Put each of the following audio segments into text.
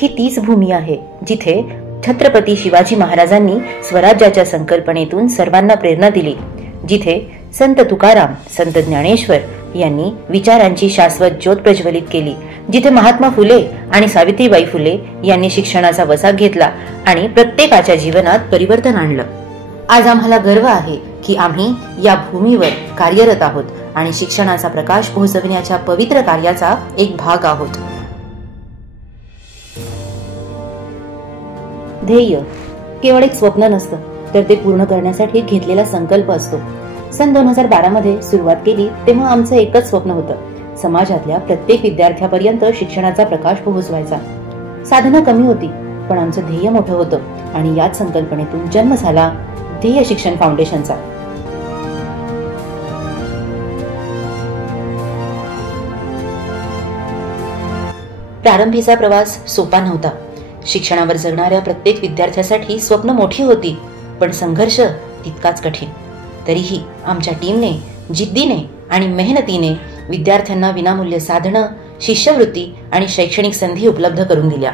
ही तीच भूमी आहे जिथे छत्रपती शिवाजी महाराजांनी स्वराज्याच्या संकल्पनेतून सर्वांना प्रेरणा दिली, जिथे संत तुकाराम, संत ज्ञानेश्वर यांनी विचारांची शाश्वत ज्योत प्रज्वलित केली, जिथे महात्मा फुले आणि सावित्रीबाई फुले यांनी शिक्षणाचा वसा घेतला आणि प्रत्येकाच्या जीवनात परिवर्तन आणलं। आज आम्हाला गर्व आहे की आम्ही या भूमीवर कार्यरत आहोत आणि शिक्षणाचा प्रकाश पोहोचविण्याच्या पवित्र कार्याचा एक भाग आहोत। ध्येय केवळ एक स्वप्न नसतं, तर ते पूर्ण करण्यासाठी घेतलेला संकल्प असतो। सन 2012 मध्ये सुरुवात केली तेव्हा आमचं एकच स्वप्न होतं, समाजातल्या प्रत्येक विद्यार्थ्यापर्यंत शिक्षणाचा प्रकाश पोहोचवायचा। साधनं कमी होती, पण आमचं ध्येय मोठं होतं आणि याच संकल्पनेतून जन्म झाला ध्येय शिक्षण फाउंडेशनचा। प्रारंभीचा प्रवास सोपा नव्हता। शिक्षणावर जगणाऱ्या प्रत्येक विद्यार्थ्यासाठी स्वप्न मोठी होती, पण संघर्ष तितकाच कठीण। तरीही आमच्या टीमने जिद्दीने आणि मेहनतीने विद्यार्थ्यांना विनामूल्य साधनं, शिष्यवृत्ती आणि शैक्षणिक संधी उपलब्ध करून दिल्या।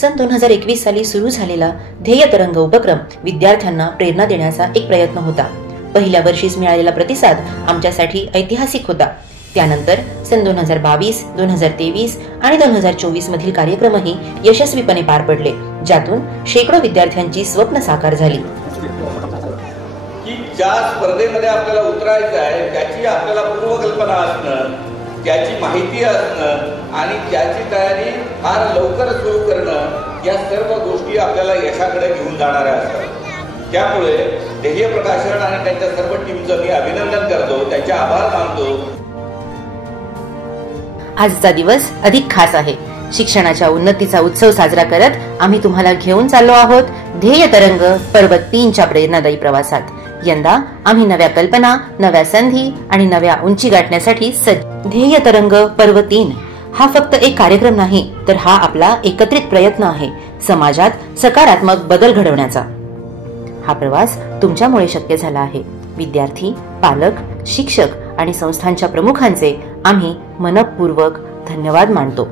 सन 2021 साली सुरू झालेला ध्येय तरंग उपक्रम विद्यार्थ्यांना प्रेरणा देण्याचा एक प्रयत्न होता। पहिल्या वर्षीच मिळालेला प्रतिसाद आमच्यासाठी ऐतिहासिक होता। त्यानंतर सन 2022, 2023 आणि 2024 मधील कार्यक्रमही यशस्वीपणे पार पडले, ज्यातून शेकडो विद्यार्थ्यांची स्वप्न साकार झाली। की ज्या स्पर्धेमध्ये आपल्याला उतरायचं आहे त्याची आपल्याला पूर्वकल्पना असणं, त्याची माहिती असणं आणि त्याची तयारी फार लवकर सुरू करणं, या सर्व गोष्टी आपल्याला यशाकडे घेऊन जाणाऱ्या असतात। त्यामुळे ध्येय प्रकाशन आणि त्यांच्या सर्व टीमचं मी अभिनंदन करतो, त्यांचे आभार मानतो। आजचा दिवस अधिक खास आहे। शिक्षणाच्या उन्नतीचा उत्सव साजरा करत आम्ही तुम्हाला घेऊन चाललो आहोत ध्येय तरंग पर्व 3च्या प्रेरणादायी प्रवासात। यंदा आम्ही नव्या कल्पना, नव्या संधी आणि नव्या उंची गाठण्यासाठी सज्ज। ध्येय तरंग पर्व 3 हा फक्त एक कार्यक्रम नाही, तर हा आपला एकत्रित प्रयत्न आहे समाजात सकारात्मक बदल घडवण्याचा। हा प्रवास तुमच्यामुळे शक्य झाला आहे। विद्यार्थी, पालक, शिक्षक आणि संस्थांच्या प्रमुखांचे आम्ही मनपूर्वक धन्यवाद मानतो।